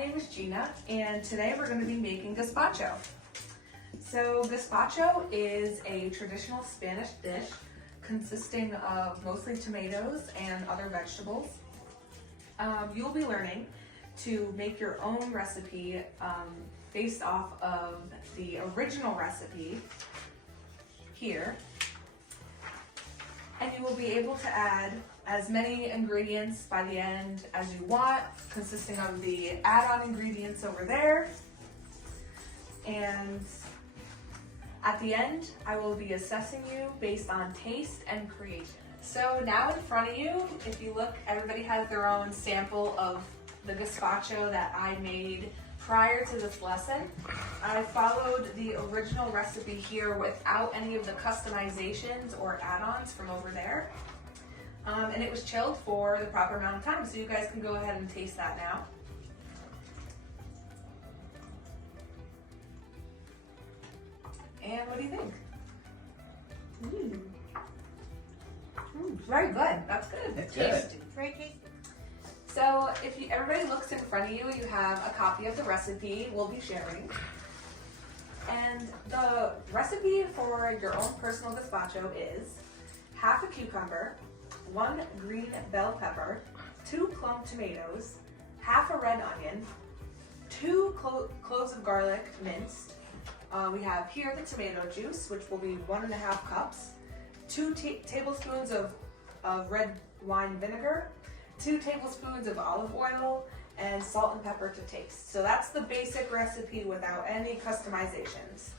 name is Gina, and today we're going to be making gazpacho. So gazpacho is a traditional Spanish dish consisting of mostly tomatoes and other vegetables. You'll be learning to make your own recipe based off of the original recipe here. And you will be able to add as many ingredients by the end as you want, consisting of the add-on ingredients over there. And at the end, I will be assessing you based on taste and creation. So now in front of you, if you look, everybody has their own sample of the gazpacho that I made prior to this lesson. I followed the original recipe here without any of the customizations or add-ons from over there. And it was chilled for the proper amount of time, so you guys can go ahead and taste that now. And what do you think? Very good. That's good. That's good. Tasty. Very tasty. So if everybody looks in front of you, you have a copy of the recipe we'll be sharing. And the recipe for your own personal gazpacho is half a cucumber, 1 green bell pepper, 2 plum tomatoes, half a red onion, 2 cloves of garlic minced. We have here the tomato juice, which will be 1.5 cups, 2 tablespoons of red wine vinegar, 2 tablespoons of olive oil, and salt and pepper to taste. So that's the basic recipe without any customizations.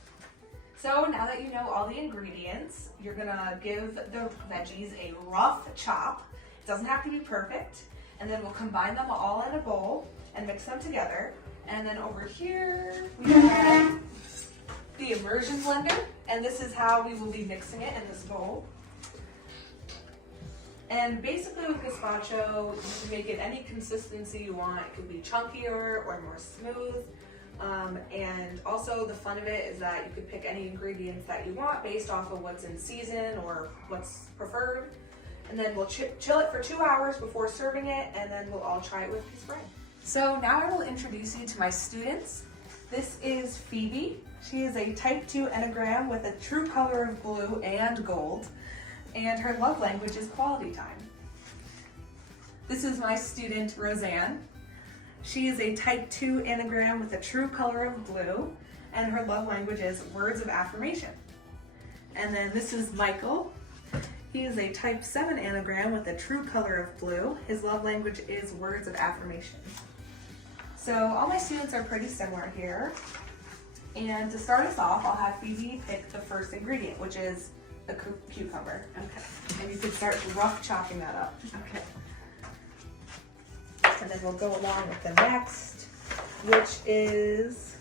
So now that you know all the ingredients, you're gonna give the veggies a rough chop. It doesn't have to be perfect. And then we'll combine them all in a bowl and mix them together. And then over here, we have the immersion blender, and this is how we will be mixing it in this bowl. And basically with gazpacho, you can make it any consistency you want. It could be chunkier or more smooth. And also the fun of it is that you could pick any ingredients that you want based off of what's in season or what's preferred. And then we'll chill it for 2 hours before serving it, and then we'll all try it with the spray. So now I will introduce you to my students. This is Phoebe. She is a type 2 Enneagram with a true color of blue and gold, and her love language is quality time. This is my student Roseanne. She is a type 2 Enneagram with a true color of blue, and her love language is words of affirmation. And then this is Michael. He is a type 7 Enneagram with a true color of blue. His love language is words of affirmation. So all my students are pretty similar here. And to start us off, I'll have Phoebe pick the first ingredient, which is the cucumber. Okay. And you can start rough chopping that up. Okay. And then we'll go along with the next, which is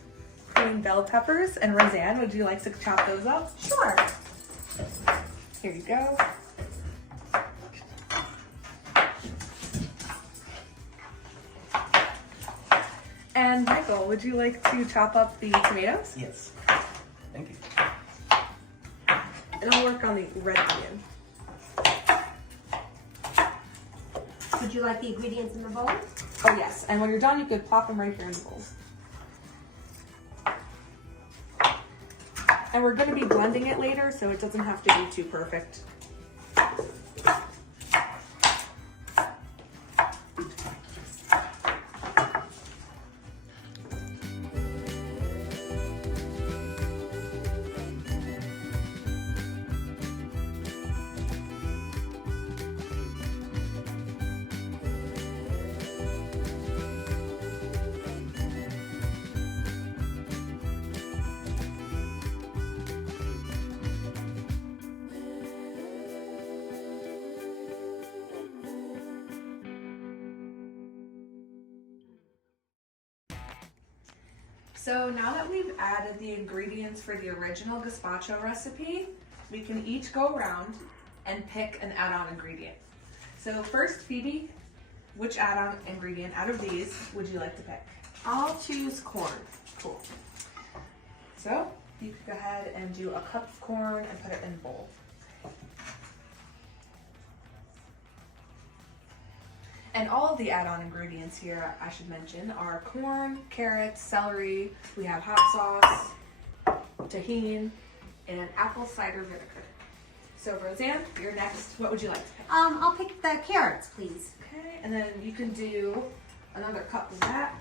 green bell peppers. And Roseanne, would you like to chop those up? Sure. Here you go. And Michael, would you like to chop up the tomatoes? Yes. Thank you. And I'll work on the red onion. Would you like the ingredients in the bowl? Oh yes, and when you're done, you could plop them right here in the bowls. And we're going to be blending it later, so it doesn't have to be too perfect. So now that we've added the ingredients for the original gazpacho recipe, we can each go around and pick an add-on ingredient. So first, Phoebe, which add-on ingredient out of these would you like to pick? I'll choose corn. Cool. So you can go ahead and do a cup of corn and put it in a bowl. And all of the add-on ingredients here, I should mention, are corn, carrots, celery, we have hot sauce, tahini, and apple cider vinegar. So Roseanne, you're next. What would you like to pick? I'll pick the carrots, please. Okay, and then you can do another cup of that.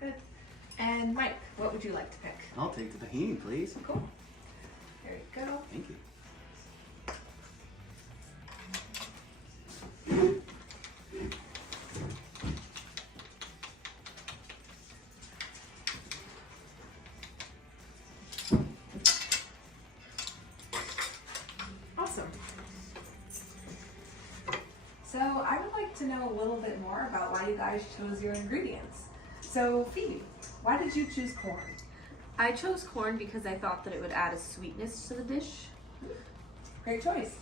Good. And Mike, what would you like to pick? I'll take the tahini, please. Cool. There you go. Thank you. Awesome. So I would like to know a little bit more about why you guys chose your ingredients. So Phoebe, why did you choose corn? I chose corn because I thought that it would add a sweetness to the dish. Great choice.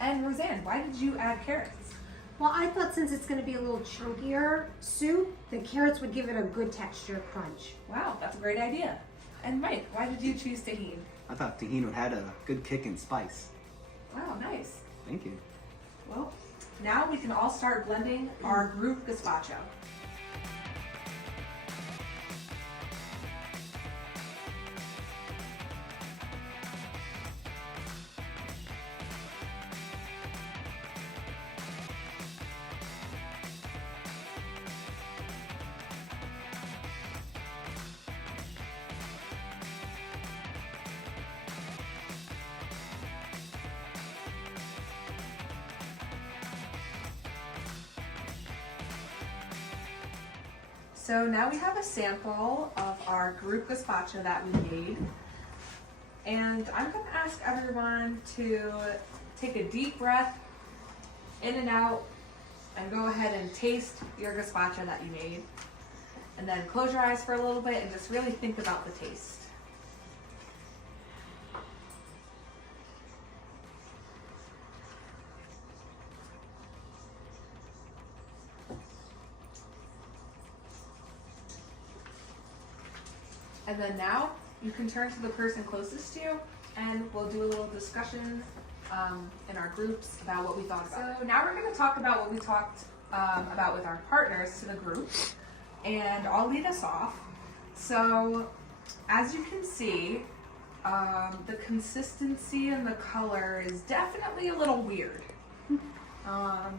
And Roseanne, why did you add carrots? Well, I thought since it's going to be a little chunkier soup, the carrots would give it a good texture crunch. Wow, that's a great idea. And Mike, why did you choose tahini? I thought tahini would had a good kick and spice. Wow, nice. Thank you. Well, now we can all start blending our group gazpacho. So now we have a sample of our group gazpacho that we made. And I'm going to ask everyone to take a deep breath in and out and go ahead and taste your gazpacho that you made. And then close your eyes for a little bit and just really think about the taste. And then now you can turn to the person closest to you and we'll do a little discussion in our groups about what we thought about. So now we're going to talk about what we talked about with our partners to the group, and I'll lead us off. So as you can see, the consistency and the color is definitely a little weird.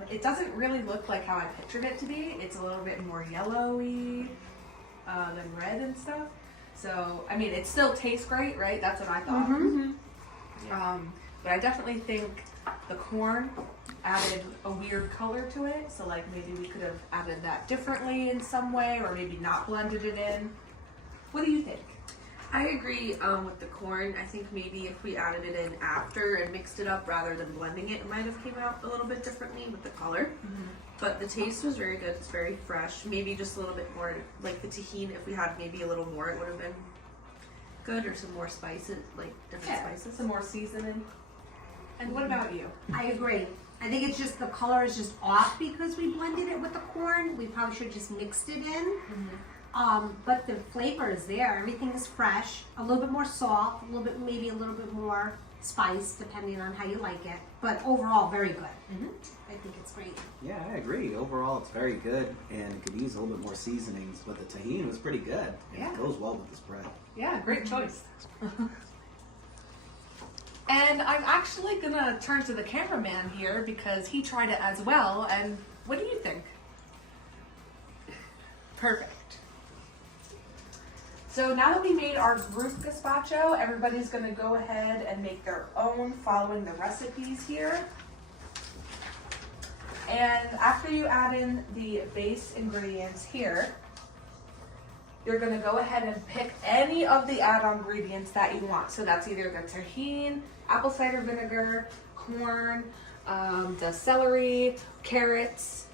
It doesn't really look like how I pictured it to be. It's a little bit more yellowy than red and stuff. So, I mean, it still tastes great, right? That's what I thought. But I definitely think the corn added a weird color to it. So, like, maybe we could have added that differently in some way, or maybe not blended it in. What do you think? I agree with the corn. I think maybe if we added it in after and mixed it up rather than blending it, it might have came out a little bit differently with the color. But the taste was very good. It's very fresh. Maybe just a little bit more, like the tahini. If we had maybe a little more, it would have been good, or some more spices, like different spices. Some more seasoning. And what about you? I agree. I think it's just the color is just off because we blended it with the corn. We probably should have just mixed it in. But the flavor is there. Everything is fresh. A little bit more salt, a little bit, maybe a little bit more spice, depending on how you like it. But overall, very good. I think it's great. Yeah, I agree. Overall, it's very good, and it could use a little bit more seasonings, but the tahini was pretty good. Yeah. It goes well with this bread. Yeah, great choice. And I'm actually gonna turn to the cameraman here because he tried it as well. And what do you think? Perfect. So now that we made our group gazpacho, everybody's gonna go ahead and make their own following the recipes here. And after you add in the base ingredients here, you're gonna go ahead and pick any of the add-on ingredients that you want. So that's either the tahini, apple cider vinegar, corn, the celery, carrots.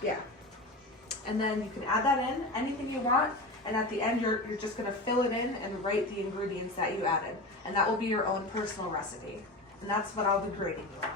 Yeah. And then you can add that in, anything you want. And at the end, you're just gonna fill it in and write the ingredients that you added. And that will be your own personal recipe. And that's what I'll be grading you on.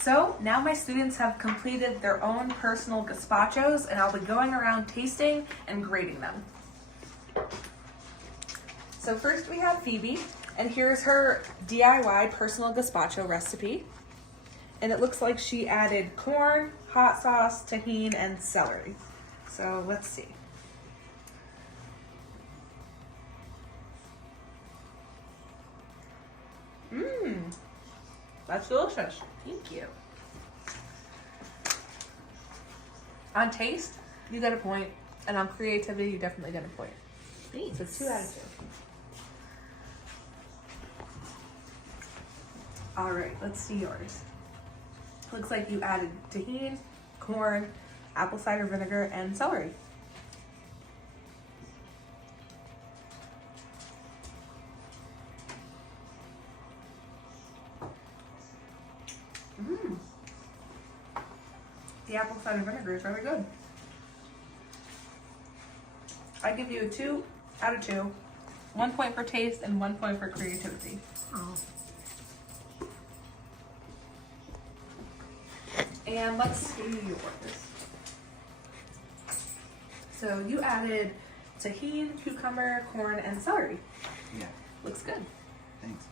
So now my students have completed their own personal gazpachos, and I'll be going around tasting and grading them. So first we have Phoebe, and here's her DIY personal gazpacho recipe. And it looks like she added corn, hot sauce, tahini, and celery. So let's see. Mmm, that's delicious. Thank you. On taste, you get a point, and on creativity, you definitely get a point. Thanks. So 2 out of 2. All right, let's see yours. Looks like you added tahini, corn, apple cider vinegar, and celery. Mmm. The apple cider vinegar is really good. I give you a 2 out of 2. 1 point for taste and 1 point for creativity. Oh. And let's see yours. So you added tahini, cucumber, corn, and celery. Yeah, Looks good. thanks.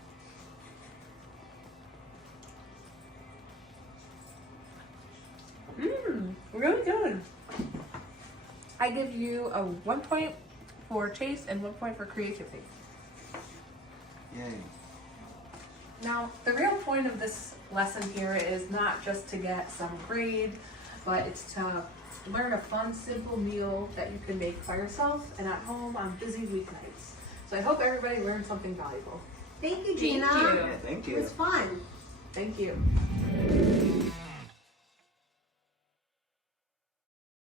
Mmm, really good. I give you a 1 point for taste and 1 point for creativity. Yay. Now, the real point of this lesson here is not just to get some grade, but it's to learn a fun, simple meal that you can make by yourself and at home on busy weeknights. So I hope everybody learned something valuable. Thank you, Gina. Thank you. Yeah, thank It you. was fun. Thank you.